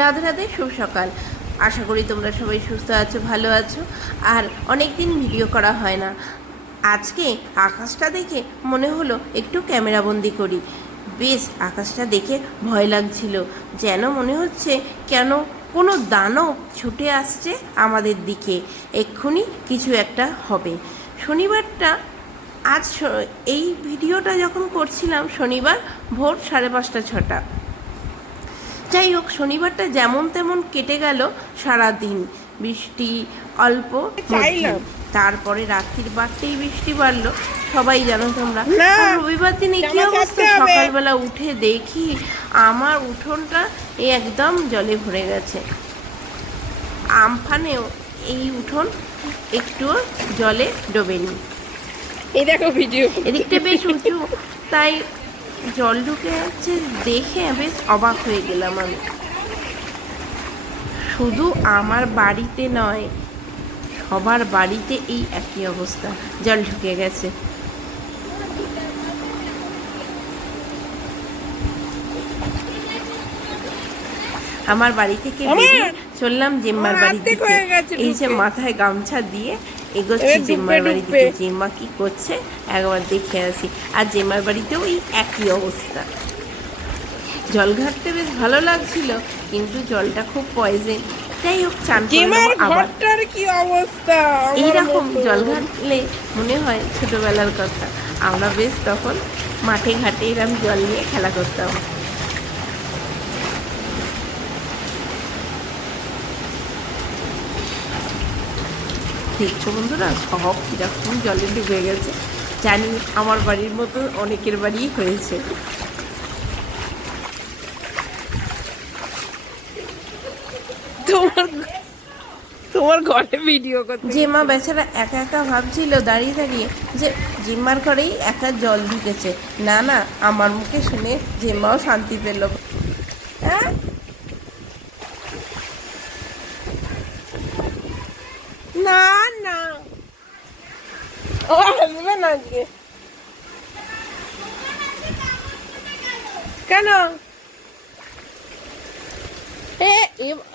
রাধে রাধে, শুভ সকাল। আশা করি তোমরা সবাই সুস্থ আছো, ভালো আছো। আর অনেক দিন ভিডিও করা হয় না। আজকে আকাশটা দেখে মনে হলো একটু ক্যামেরাবন্দি করি। বেশ আকাশটা দেখে ভয় লাগছিল, যেন মনে হচ্ছে কেন কোনো দানব ছুটে আসছে আমাদের দিকে, এক্ষুনি কিছু একটা হবে। শনিবারটা আজ এই ভিডিওটা যখন করছিলাম শনিবার ভোর 5:30-6টা। যাই হোক, শনিবারটা যেমন তেমন কেটে গেল সারাদিন, বৃষ্টি অল্প মধ্যম। তারপরে রাত্রির বাড়তেই বৃষ্টি বাড়লো, সবাই জানো তোমরা। আর রবিবার দিনে কি অবস্থা, সকালবেলা উঠে দেখি আমার উঠোনটা একদম জলে ভরে গেছে। আমফানেও এই উঠোন একটুও জলে ডোবেনি। এই দেখো ভিডিও, এদিকটা বেশ উঁচু, তাই জল ঢুকে যাচ্ছে দেখে বেশ অবাক হয়ে গেলাম আমি। শুধু আমার বাড়িতে নয়, সবার বাড়িতে এই একই অবস্থা, জল ঢুকে গেছে। আমার বাড়ি থেকে বেরিয়ে চললাম জেম্মার বাড়ির দিকে। এই যে মাথায় গামছা দিয়ে এগোচ্ছি জেম্মার বাড়ির দিকে। জেম্মা কি করছে একবার দেখে আসি। আর জেম্মার বাড়িতেও এই একই অবস্থা। জল ঘাটতে বেশ ভালো লাগছিল, কিন্তু জলটা খুব পয়জেন। যাই হোক, চান আবার কি অবস্থা। এইরকম জল ঘাটলে মনে হয় ছোটবেলার কথা। আমরা বেশ তখন মাঠে ঘাটে এরকম জল নিয়ে খেলা করতাম। দেখছো বন্ধুরা, সব কিরকম জলে ডুবে গেছে। জানি আমার বাড়ির মতো অনেকের বাড়িই হয়েছে। তোমার ঘরে ভিডিও করতে জেম্মা বেচারা একা একা ভাবছিল দাঁড়িয়ে দাঁড়িয়ে যে জেম্মার ঘরেই একা জল ঢুকেছে। না না, আমার মুখে শুনে জেম্মাও শান্তি পেল। হ্যাঁ, না না, ও আসবে না আজকে। কেন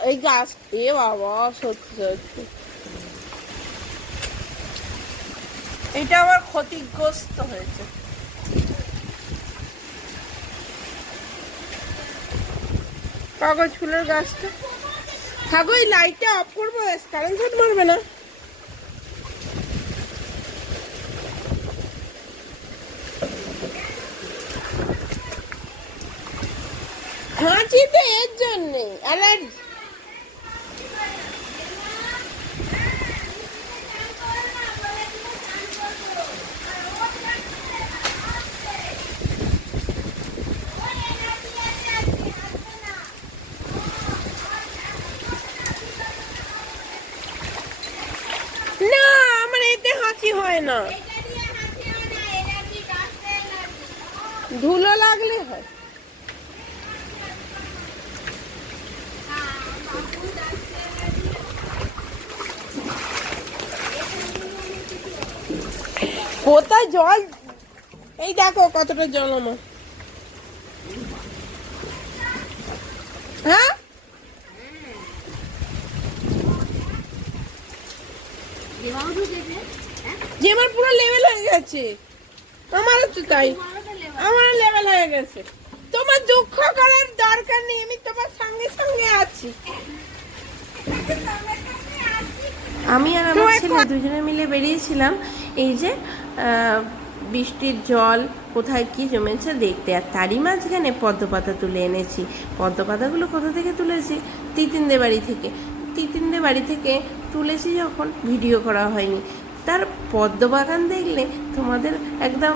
এই গাছ, এ বাবা, সত্যি সত্যি এটা আমার ক্ষতিগ্রস্ত হয়েছে। কাগজ ফুলের গাছটা থাকো, এই লাইটটা অফ করবো, কারেন্ট শট মারবে না। হাঁচিতে এর জন্যে অ্যালার্জি। না, আমার এতে হাঁচি হয় না, ধুলো লাগলে হয়। কোথায় জল, এই দেখো কতটা জল আমার। হ্যাঁ, যে আমার পুরো লেভেল হয়ে গেছে। আমারও তো তাই, আমারও লেভেল হয়ে গেছে। তোমার দুঃখ করার দরকার নেই, আমি তোমার সঙ্গে সঙ্গে আছি। আমি আর আমার ছেলে দুজনে মিলে বেরিয়েছিলাম এই যে বৃষ্টির জল কোথায় কি জমেছে দেখতে। আর তারই মাঝখানে পদ্মপাতা তুলে এনেছি। পদ্মপাতাগুলো কোথা থেকে তুলেছি? তিতিনদের বাড়ি থেকে। তিতিনদের বাড়ি থেকে তুলেছি যখন, ভিডিও করা হয়নি। তার পদ্মবাগান দেখলে তোমাদের একদম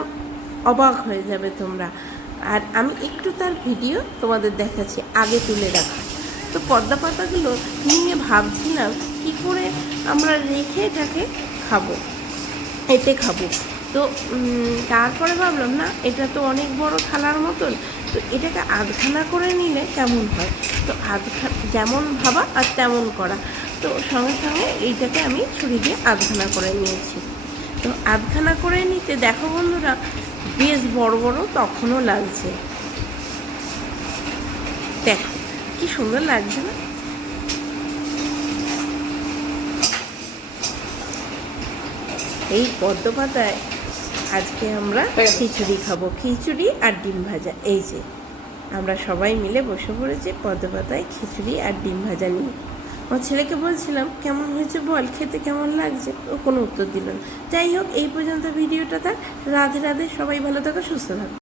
অবাক হয়ে যাবে তোমরা। আর আমি একটু তার ভিডিও তোমাদের দেখাচ্ছি, আগে তুলে রাখা। তো পদ্মা পাতাগুলো নিয়ে ভাবছিলাম কী করে আমরা রেখে এটাকে খাবো, এতে খাবো। তো তারপরে ভাবলাম না, এটা তো অনেক বড় থালার মতন, তো এটাকে আধখানা করে নিলে কেমন হয়। তো যেমন ভাবা আর তেমন করা। তো সঙ্গে সঙ্গে এইটাকে আমি ছুরি দিয়ে আধখানা করে নিয়েছি। তো আধখানা করে নিতে দেখো বন্ধুরা, বেশ বড় বড় তখনও লাগছে। দেখো কি সুন্দর লাগছে না? এই পদ্ম পাতায় আজকে আমরা খিচুড়ি খাবো, খিচুড়ি আর ডিম ভাজা। এই যে আমরা সবাই মিলে বসে পড়েছি পদ্ম পাতায় খিচুড়ি আর ডিম ভাজা নিয়ে। আমার ছেলেকে বলছিলাম কেমন হয়েছে বল, খেতে কেমন লাগছে, ও কোনো উত্তর দিল না। যাই হোক, এই পর্যন্ত ভিডিওটা থাক। রাধে রাধে, সবাই ভালো থাকো, সুস্থ থাকো।